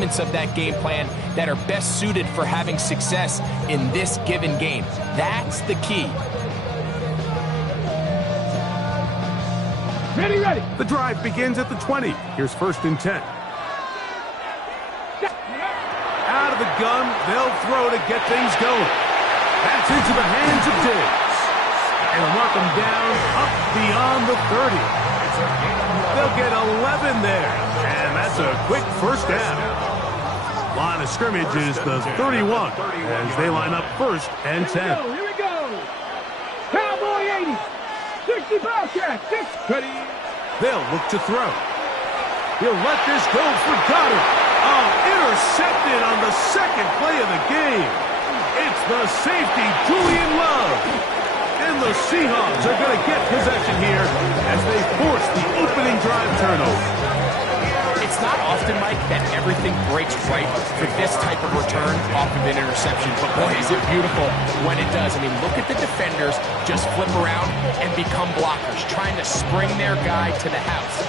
elements of that game plan that are best suited for having success in this given game. That's the key. Ready. The drive begins at the 20. Here's 1st and 10. Out of the gun, they'll throw to get things going. That's into the hands of Diggs. And mark them down up beyond the 30. They'll get 11 there. And that's a quick 1st down. Line of scrimmage is the 31 as they line up 1st and 10. Here we go. Cowboy 80. 60 Bobcat. 6. Ready. They'll look to throw. He'll let this go for Goddard. Oh, intercepted on the 2nd play of the game. It's the safety, Julian Love. And the Seahawks are going to get possession here as they force the opening drive turnover. It's not often, Mike, that everything breaks right for this type of return off of an interception. But boy, is it beautiful when it does. I mean, look at the defenders just flip around and become blockers, trying to spring their guy to the house.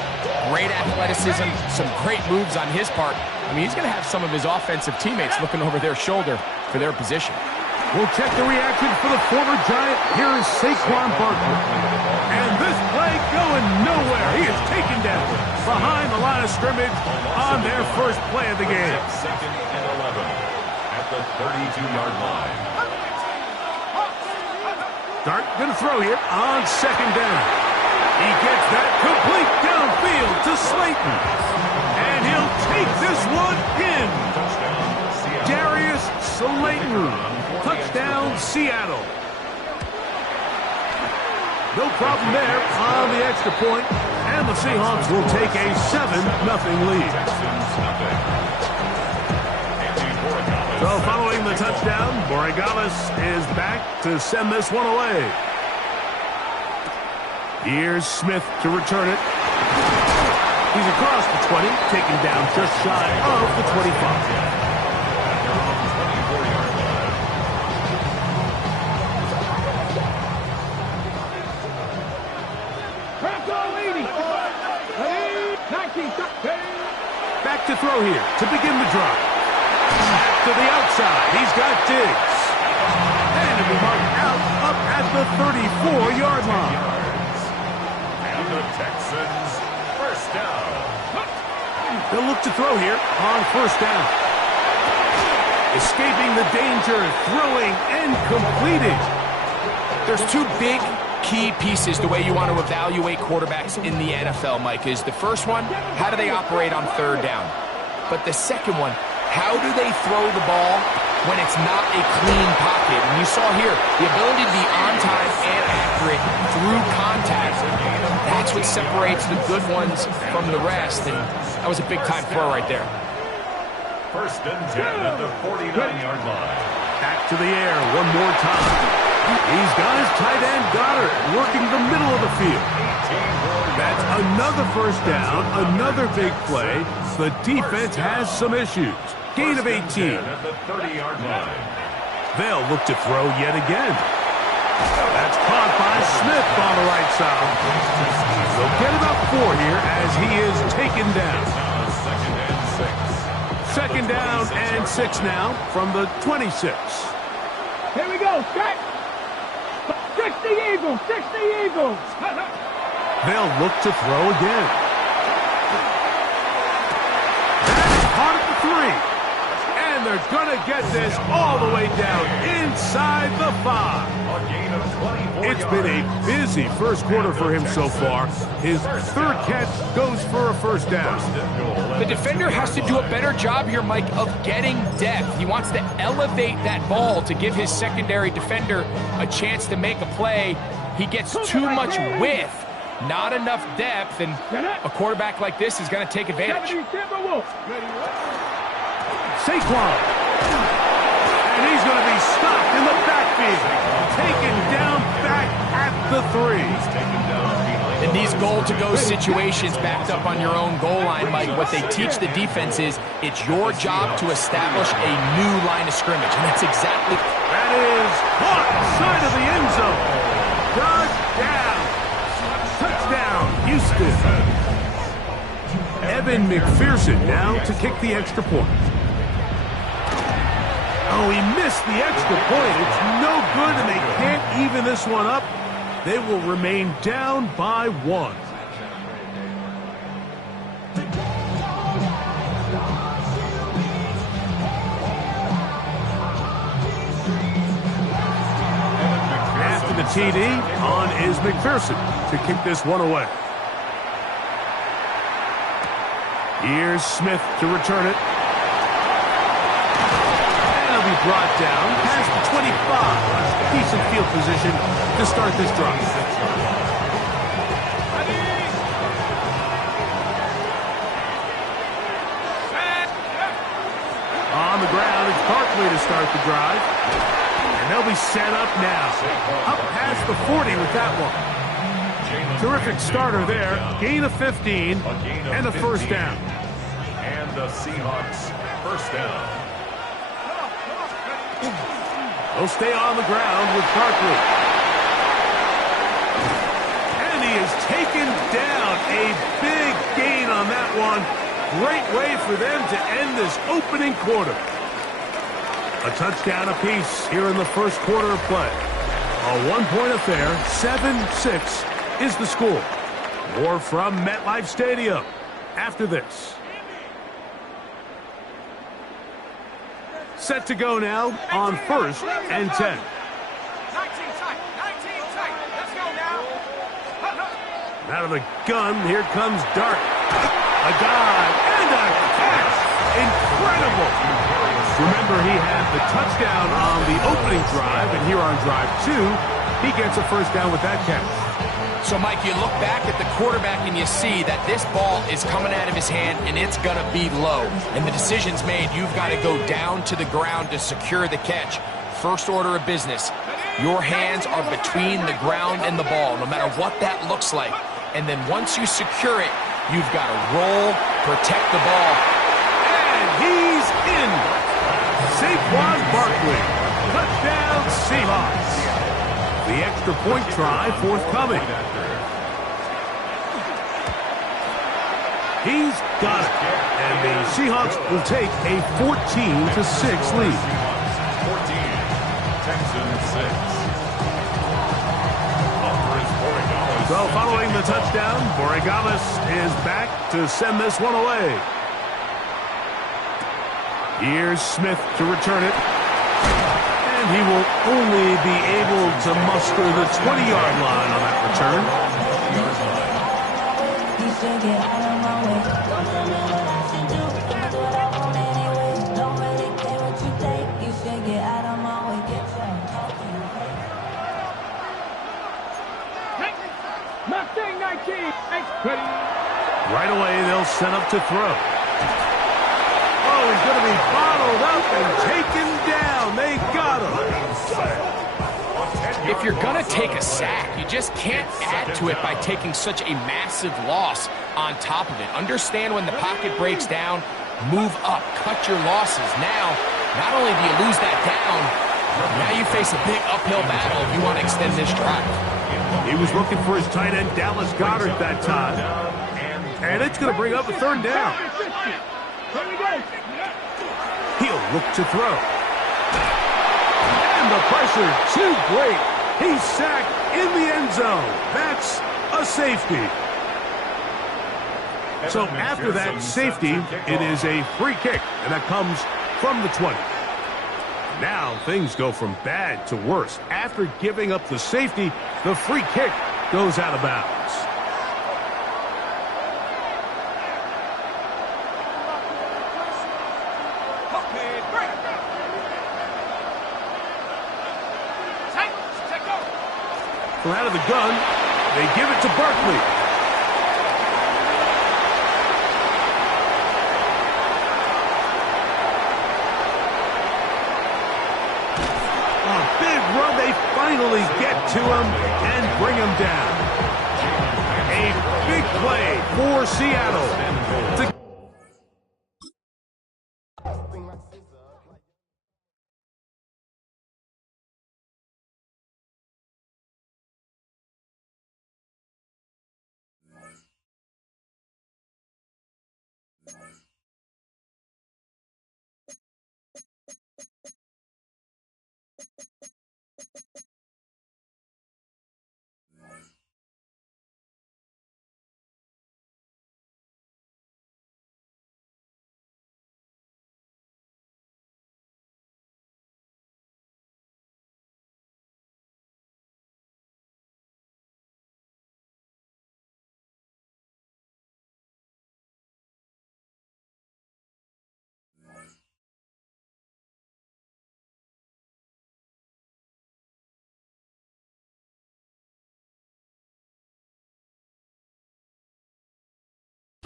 Great athleticism, some great moves on his part. I mean, he's going to have some of his offensive teammates looking over their shoulder for their position. We'll check the reaction for the former Giant. Here is Saquon Barkley. And this play going nowhere. He is taken down behind the line of scrimmage on their 1st play of the game. 2nd and 11 at the 32-yard line. Dart going to throw here on 2nd down. He gets that complete downfield to Slayton. And he'll take this one in. Darius Slayton. Touchdown, Seattle. No problem there on the extra point, and the Seahawks will take a 7-0 lead. So following the touchdown, Borregales is back to send this one away. Here's Smith to return it. He's across the 20, taken down just shy of the 25. Back to throw here to begin the drive. Back to the outside. He's got Diggs. And it'll be marked out up at the 34-yard line. And the Texans, 1st down. They'll look to throw here on 1st down. Escaping the danger, throwing and completing. There's 2 big key pieces the way you want to evaluate quarterbacks in the NFL, Mike, is the first one, how do they operate on 3rd down? But the second one, how do they throw the ball when it's not a clean pocket? And you saw here, the ability to be on time and accurate through contact, that's what separates the good ones from the rest, and that was a big-time throw right there. 1st and 10 at the 49-yard line. Back to the air one more time. He's got his tight end Goddard working the middle of the field. That's another 1st down, another big play. The defense has some issues. Gain of 18. At the 30-yard line. They'll look to throw yet again. That's caught by Smith on the right side. They'll get about 4 here as he is taken down. 2nd down and 6 now from the 26. Here we go. Strike. 60 Eagles. 60 Eagles. They'll look to throw again. That's caught at the 3. And they're going to get this all the way down inside the 5. A gain of 24 It's been a busy 1st quarter for him so far. His 3rd catch goes for a 1st down. The defender has to do a better job here, Mike, of getting depth. He wants to elevate that ball to give his secondary defender a chance to make a play. He gets too much width, not enough depth, and a quarterback like this is going to take advantage. Saquon. And he's going to be stopped in the backfield. Taken down back at the 3. In these goal-to-go situations backed up on your own goal line, Mike, what they teach the defense is it's your job to establish a new line of scrimmage, and that's exactly... That is caught side of the end zone. Dodge down. Touchdown, Houston. Evan McPherson now to kick the extra point. Oh, he missed the extra point. It's no good, and they can't even this one up. They will remain down by 1. After the TD, on is McPherson to kick this one away. Here's Smith to return it. And he'll be brought down past the 25. Decent field position to start this drive. On the ground, it's Barkley to start the drive. And they'll be set up now. Up past the 40 with that one. Terrific starter there. Gain of 15 and a first down. And the Seahawks first down. They'll stay on the ground with Barkley. And he is taken down. A big gain on that one. Great way for them to end this opening quarter. A touchdown apiece here in the first quarter of play. A one-point affair, 7-6 is the score. More from MetLife Stadium after this. Set to go now on 1st and 10. 19 tight. 19 tight. Let's go now. Out of the gun, here comes Dart. A dive and a catch. Incredible. Remember, he had the touchdown on the opening drive, and here on drive 2, he gets a first down with that catch. So, Mike, you look back at the quarterback and you see that this ball is coming out of his hand and it's going to be low. And the decision's made. You've got to go down to the ground to secure the catch. First order of business. Your hands are between the ground and the ball, no matter what that looks like. And then once you secure it, you've got to roll, protect the ball. And he's in. Saquon Barkley. Touchdown, Seahawks. The extra point try forthcoming. He's got it. And the Seahawks will take a 14-6 lead. 14, Texans 6. So following the touchdown, Borregales is back to send this one away. Here's Smith to return it. And he will only be able to muster the 20-yard line on that return. Mustang 19. Right away, they'll set up to throw. Oh, he's going to be bottled up and taken down. They got him. If you're going to take a sack, you just can't add to it by taking such a massive loss on top of it. Understand when the pocket breaks down, move up, cut your losses. Now, not only do you lose that down, now you face a big uphill battle if you want to extend this drive. He was looking for his tight end, Dallas Goedert, that time. And it's going to bring up a third down. He'll look to throw. And the pressure too great. He's sacked in the end zone. That's a safety. So after that safety, it is a free kick, and that comes from the 20. Now things go from bad to worse. After giving up the safety, the free kick goes out of bounds. From out of the gun, they give it to Barkley. A big run. They finally get to him and bring him down. A big play for Seattle to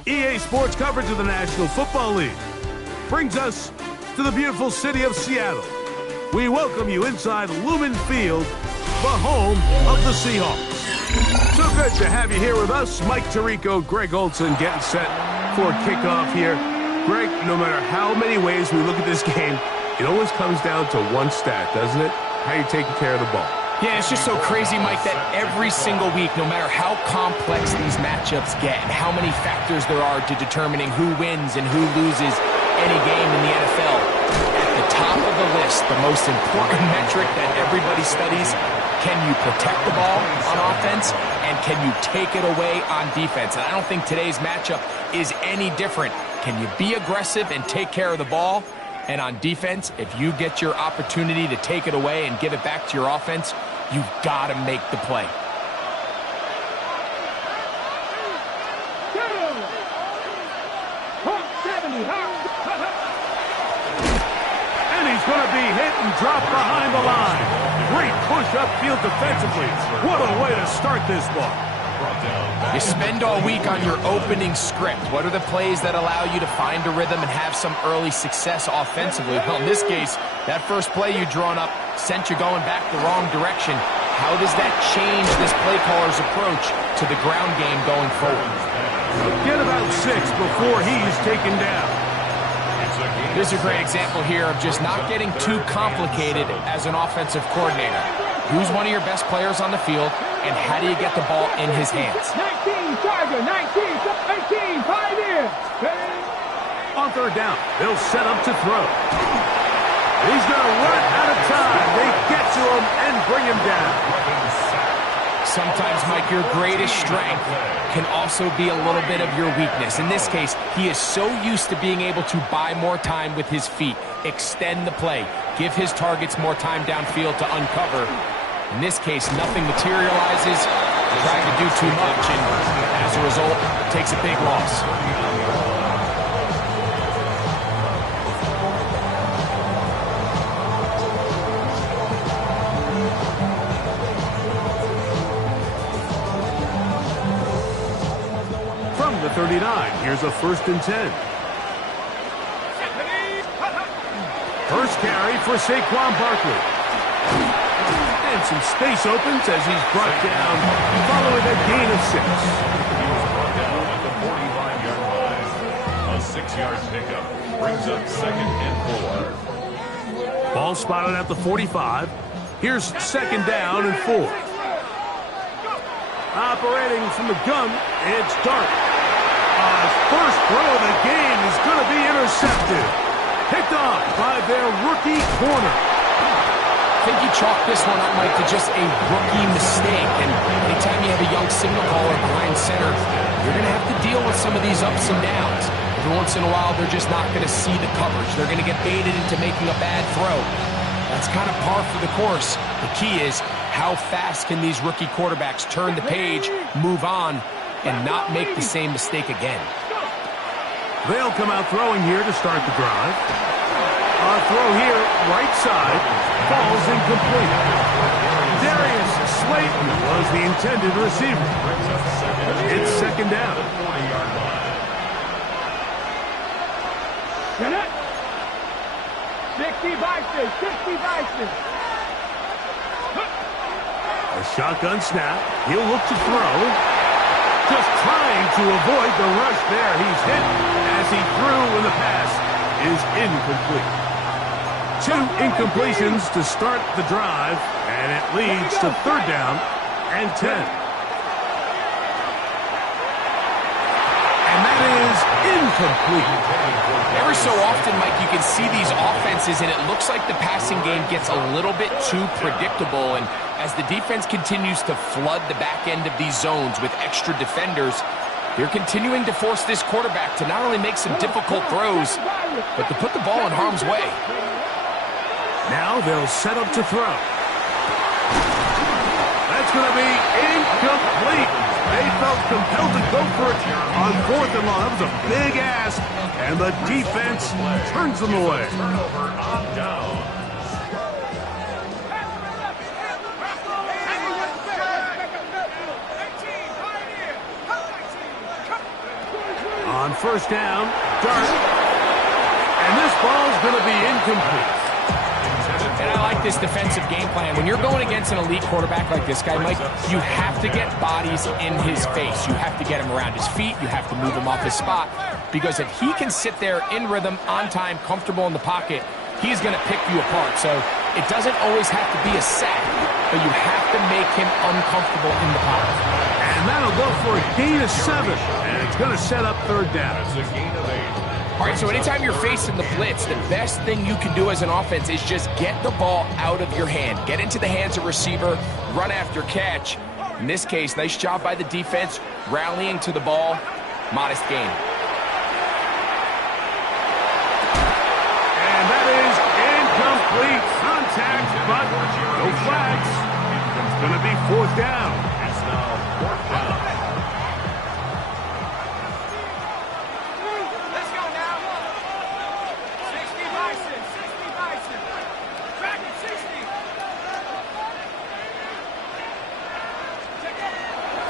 EA Sports coverage of the National Football League brings us to the beautiful city of Seattle. We welcome you inside Lumen Field, the home of the Seahawks. So good to have you here with us. Mike Tirico, Greg Olson getting set for kickoff here. Greg, no matter how many ways we look at this game, it always comes down to one stat, doesn't it? How you taking care of the ball. Yeah, it's just so crazy, Mike, that every single week, no matter how complex these matchups get and how many factors there are to determining who wins and who loses any game in the NFL, at the top of the list, the most important metric that everybody studies, can you protect the ball on offense and can you take it away on defense? And I don't think today's matchup is any different. Can you be aggressive and take care of the ball? And on defense, if you get your opportunity to take it away and give it back to your offense, you've got to make the play. And he's going to be hit and dropped behind the line. Great push upfield defensively. What a way to start this ball. You spend all week on your opening script. What are the plays that allow you to find a rhythm and have some early success offensively? Well, in this case, that first play you drawn up sent you going back the wrong direction. How does that change this play caller's approach to the ground game going forward? Get about 6 before he's taken down. Here's a great example here of just not getting too complicated as an offensive coordinator. Who's one of your best players on the field, and how do you get the ball in his hands? 19, Tiger, 19, 18, 5 in. On third down, they'll set up to throw. He's going to run out of time. They get to him and bring him down. Sometimes, Mike, your greatest strength can also be a little bit of your weakness. In this case, he is so used to being able to buy more time with his feet, extend the play, give his targets more time downfield to uncover. In this case, nothing materializes, trying to do too much, and as a result, takes a big loss. From the 39, here's a 1st and 10. First carry for Saquon Barkley. And some space opens as he's brought down following a gain of 6. He was brought down at the 45-yard line. A 6-yard pickup brings up 2nd and 4. Ball spotted at the 45. Here's 2nd down and 4. Operating from the gun, it's Dart. First throw of the game is going to be intercepted. Picked off by their rookie corner. I think you chalk this one up, Mike, to just a rookie mistake. And anytime you have a young signal caller behind center, you're going to have to deal with some of these ups and downs. Every once in a while, they're just not going to see the coverage. They're going to get baited into making a bad throw. That's kind of par for the course. The key is how fast can these rookie quarterbacks turn the page, move on, and not make the same mistake again. They'll come out throwing here to start the drive. A throw here, right side, falls incomplete. Darius Slayton was the intended receiver. It's 2nd down. 60 Bison, 60 Bison. A shotgun snap. He'll look to throw. Just trying to avoid the rush there. He's hit as he threw when the pass is incomplete. 2 incompletions to start the drive, and it leads to 3rd down and 10. And that is incomplete. Every so often, Mike, you can see these offenses, and it looks like the passing game gets a little bit too predictable. And as the defense continues to flood the back end of these zones with extra defenders, they're continuing to force this quarterback to not only make some difficult throws, but to put the ball in harm's way. Now they'll set up to throw. That's going to be incomplete. They felt compelled to go for it on 4th and long. That was a big ask, and the defense turns them away. Turnover on down. first down. Dart. And this ball's going to be incomplete. And I like this defensive game plan. When you're going against an elite quarterback like this guy, Mike, you have to get bodies in his face. You have to get him around his feet. You have to move him off his spot. Because if he can sit there in rhythm, on time, comfortable in the pocket, he's going to pick you apart. So it doesn't always have to be a sack, but you have to make him uncomfortable in the pocket. And that'll go for a gain of 7. And it's going to set up third down. That's a gain of 8. All right, so anytime you're facing the blitz, the best thing you can do as an offense is just get the ball out of your hand. Get into the hands of receiver, run after catch. In this case, nice job by the defense, rallying to the ball. Modest gain. And that is incomplete. Contact, but no flags. It's going to be fourth down. It's now fourth down.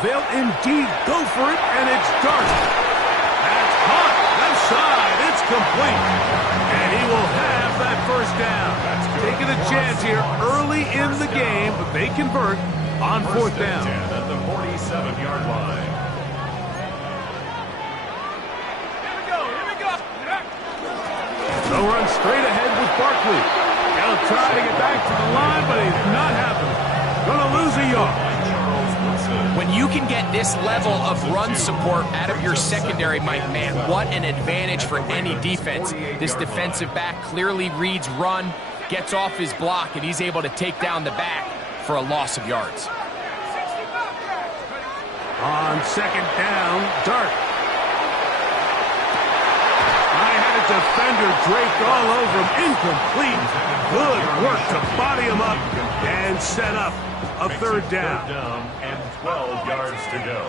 They'll indeed go for it, and it's Dart. That's hot. Left side. It's complete. And he will have that first down. Taking a chance here early in the game, but they convert on fourth down. At the 47-yard line. They'll run straight ahead with Barkley. He'll try to get back to the line, but he's not happening. Going to lose a yard. When you can get this level of run support out of your secondary, Mike, man, what an advantage for any defense. This defensive back clearly reads run, gets off his block, and he's able to take down the back for a loss of yards. On second down, Dart. I had a defender draped all over him. Incomplete. Good work to body him up and set up a third down. And 12 yards to go.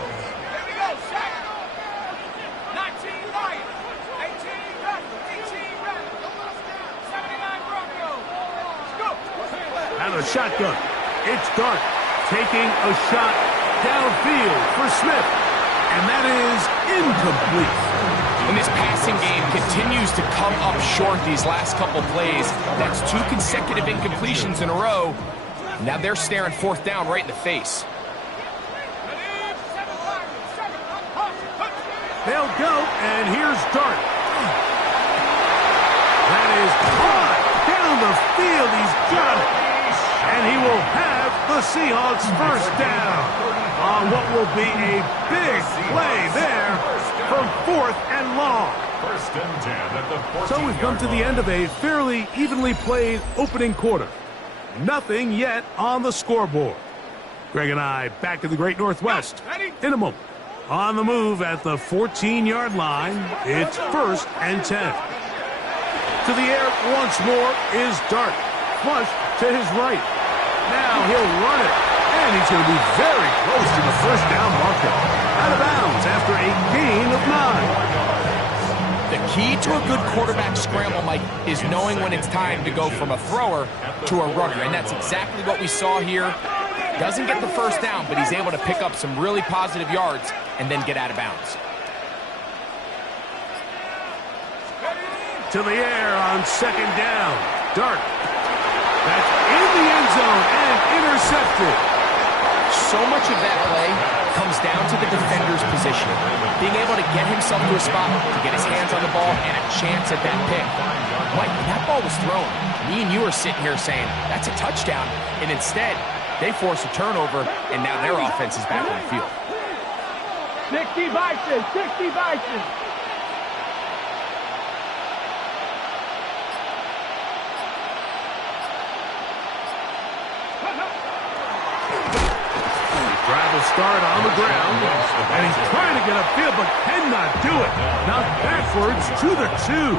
And a shotgun. It's Dart taking a shot downfield for Smith. And that is incomplete. And this passing game continues to come up short these last couple plays. That's 2 consecutive incompletions in a row. Now they're staring fourth down right in the face. They'll go, and here's Dart. That is caught down the field. He's got it. And he will have the Seahawks first down on what will be a big play there from fourth and long. First and 10 at the 14-yard So we've come to the end of a fairly evenly played opening quarter. Nothing yet on the scoreboard. Greg and I back in the Great Northwest in a moment. On the move at the 14-yard line, it's first and 10. To the air once more is Dart. Flush to his right. Now he'll run it, and he's going to be very close to the first down marker. Out of bounds after a gain of 9. The key to a good quarterback scramble, Mike, is knowing when it's time to go from a thrower to a runner, and that's exactly what we saw here. Doesn't get the first down, but he's able to pick up some really positive yards and then get out of bounds. To the air on second down. Dart. That's in the end zone and intercepted. So much of that play comes down to the defender's position. Being able to get himself to a spot, to get his hands on the ball, and a chance at that pick. Mike, when that ball was thrown, me and you are sitting here saying, that's a touchdown. And instead, they force a turnover, and now their offense is back on the field. 60 Bison, 60 Bison. Drive will start on the ground, and he's trying to get upfield, but cannot do it. Knocked backwards to the 2.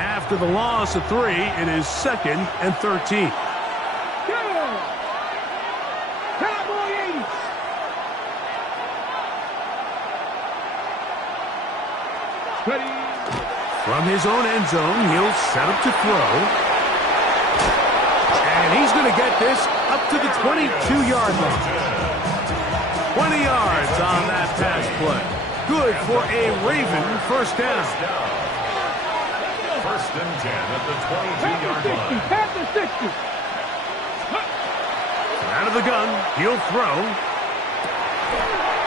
After the loss of 3, it is second and 13. From his own end zone, he'll set up to throw. And he's going to get this up to the 22-yard line. 20 yards on that pass play. good for a Raven first down. First and 10 at the 22-yard line. Past the 60. Out of the gun, he'll throw.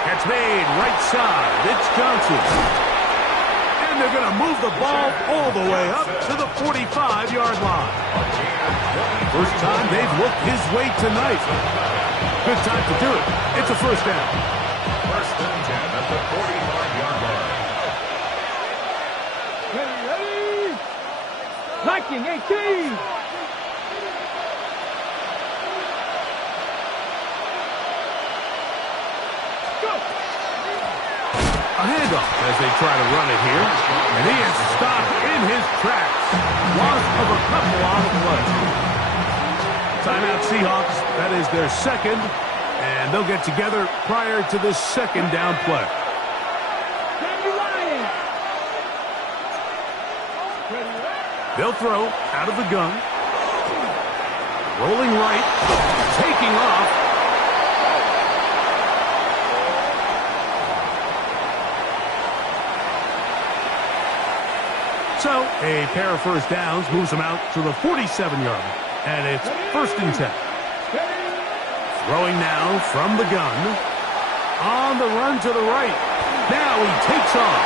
Catch made right side. It's Johnson. And they're going to move the ball all the way up to the 45-yard line. First time they've looked his way tonight. Good time to do it. It's a first down. First and 10 at the 45-yard line. Ready? Viking 18. A handoff as they try to run it here. And he is stopped in his tracks. Loss of a couple on the play. Timeout Seahawks. That is their second. And they'll get together prior to this second down play. They'll throw out of the gun. Rolling right. Taking off. So, a pair of first downs moves them out to the 47-yard line. And it's first and 10. Throwing now from the gun. On the run to the right. Now he takes off.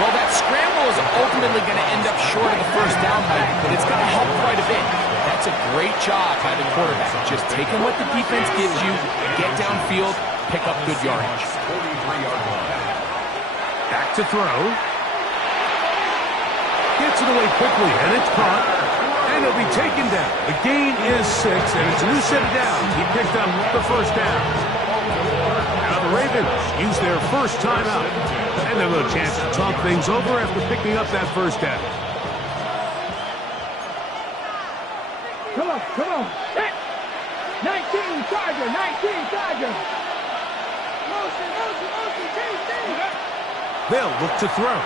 Well, that scramble is ultimately going to end up short of the first down, Mike, but it's going to help quite a bit. That's a great job by the quarterback. Just taking what the defense gives you, get downfield, pick up good yardage. Back to throw. Gets it away quickly, and it's caught. And it'll be taken down. The gain is 6, and it's a new set of downs. He picked up the first down. Now the Ravens use their first timeout. And they'll have a chance to talk things over after picking up that first down. Come on, come on. 19 Charger, 19 Charger. They'll look to throw.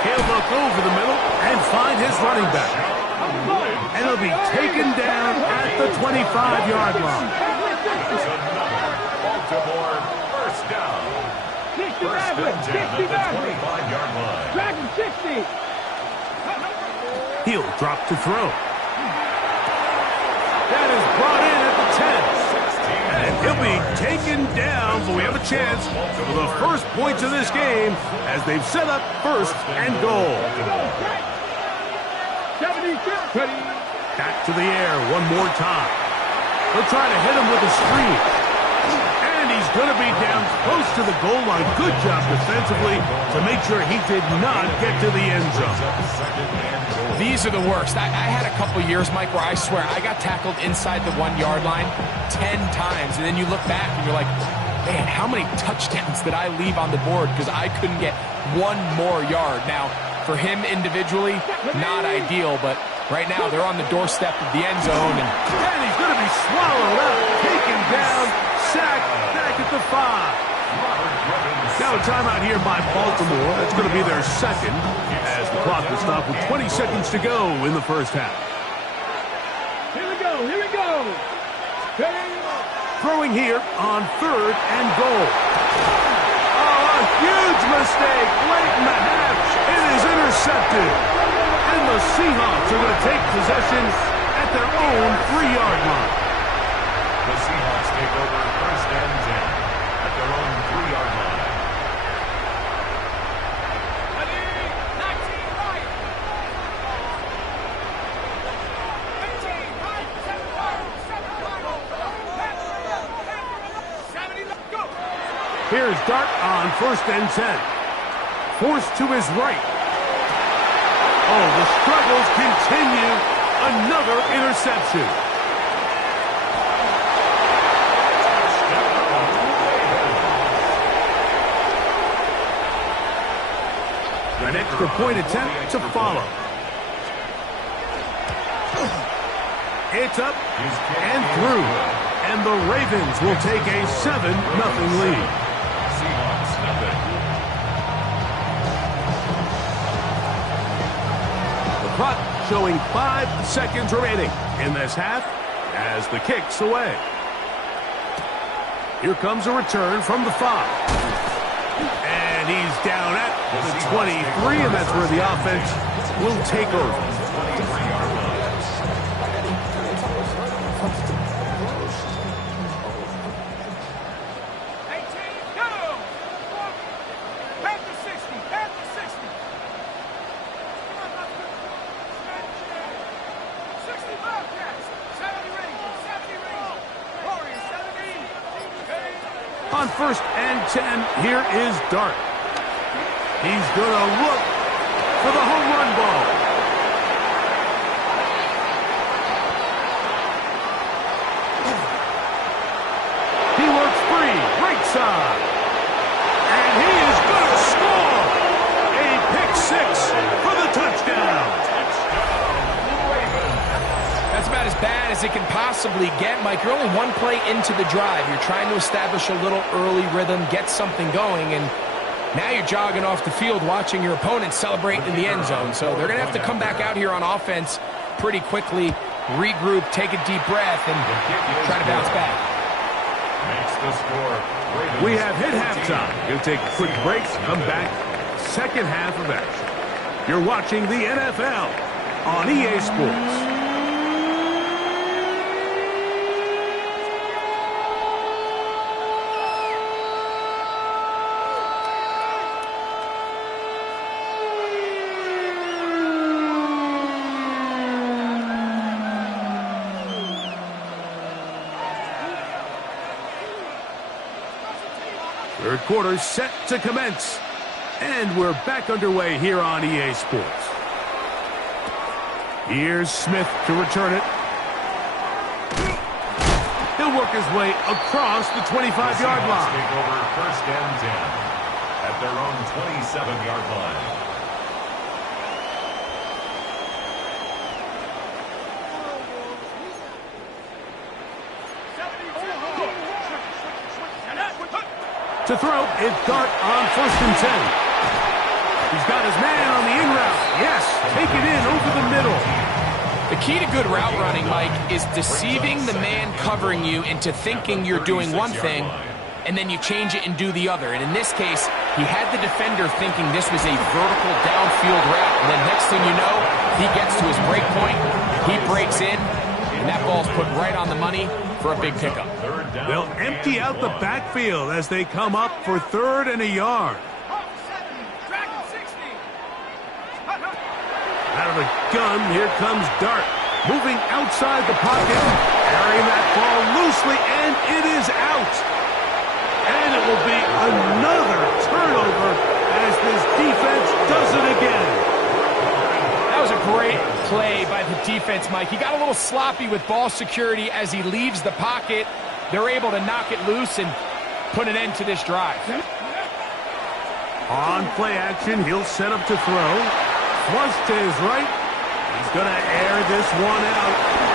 He'll look over the middle and find his running back. And he'll be taken down at the 25-yard line. Baltimore first down. First and 10 at the 25-yard line. Dragon 60. He'll drop to throw. That is brought in at the 10. And he'll be taken down, but we have a chance for the first points of this game as they've set up first and goal. 72. Back to the air one more time. They'll try to hit him with a screen. And he's going to be down close to the goal line. Good job defensively to make sure he did not get to the end zone. These are the worst. I had a couple years, Mike, where I swear I got tackled inside the 1-yard line 10 times. And then you look back and you're like, man, how many touchdowns did I leave on the board because I couldn't get one more yard? Now, for him individually, not ideal, but right now they're on the doorstep of the end zone. And he's going to be swallowed up, taken down, sacked, back at the 5. Now a timeout here by Baltimore. That's going to be their second as the clock will stop with 20 seconds to go in the first half. Here we go, here we go. Throwing here on third and goal. Oh, a huge mistake late in the half. It is intercepted. And the Seahawks are going to take possession at their own 3-yard line. The Seahawks take over first and 10 at their own 3-yard line. Here's Dart on first and 10. Forced to his right. Oh, the struggles continue. Another interception. An extra point attempt to follow. It's up and through. And the Ravens will take a 7-0 lead. The clock showing 5 seconds remaining in this half as the kick's away. Here comes a return from the 5. And he's down at the 23, and that's where the offense will take over. On 1st and 10, here is Dart. He's going to look for the home run ball. He works free, right side. And he is going to score. A pick 6 for the touchdown. That's about as bad as it can possibly get, Mike. You're only one play into the drive. You're trying to establish a little early rhythm, get something going, and now you're jogging off the field watching your opponent celebrate in the end zone. So they're going to have to come back out here on offense pretty quickly, regroup, take a deep breath, and try to bounce back. We have hit halftime. We'll take a quick break, come back, second half of action. You're watching the NFL on EA Sports. Third quarter set to commence. And we're back underway here on EA Sports. Here's Smith to return it. He'll work his way across the 25-yard line. Take over 1st and 10 at their own 27-yard line. To throw, it's Dart on 1st and 10. He's got his man on the in route. Yes, take it in over the middle. The key to good route running, Mike, is deceiving the man covering you into thinking you're doing one thing, and then you change it and do the other. And in this case, he had the defender thinking this was a vertical downfield route, and then next thing you know, he gets to his break point, he breaks in, and that ball's put right on the money for a big pickup. They'll empty out the backfield as they come up for 3rd and a yard. Out of the gun, here comes Dart. Moving outside the pocket, carrying that ball loosely, and it is out. And it will be another turnover as this defense does it again. That was a great play by the defense, Mike. He got a little sloppy with ball security as he leaves the pocket. They're able to knock it loose and put an end to this drive. On play action, he'll set up to throw. Flush to his right. He's going to air this one out.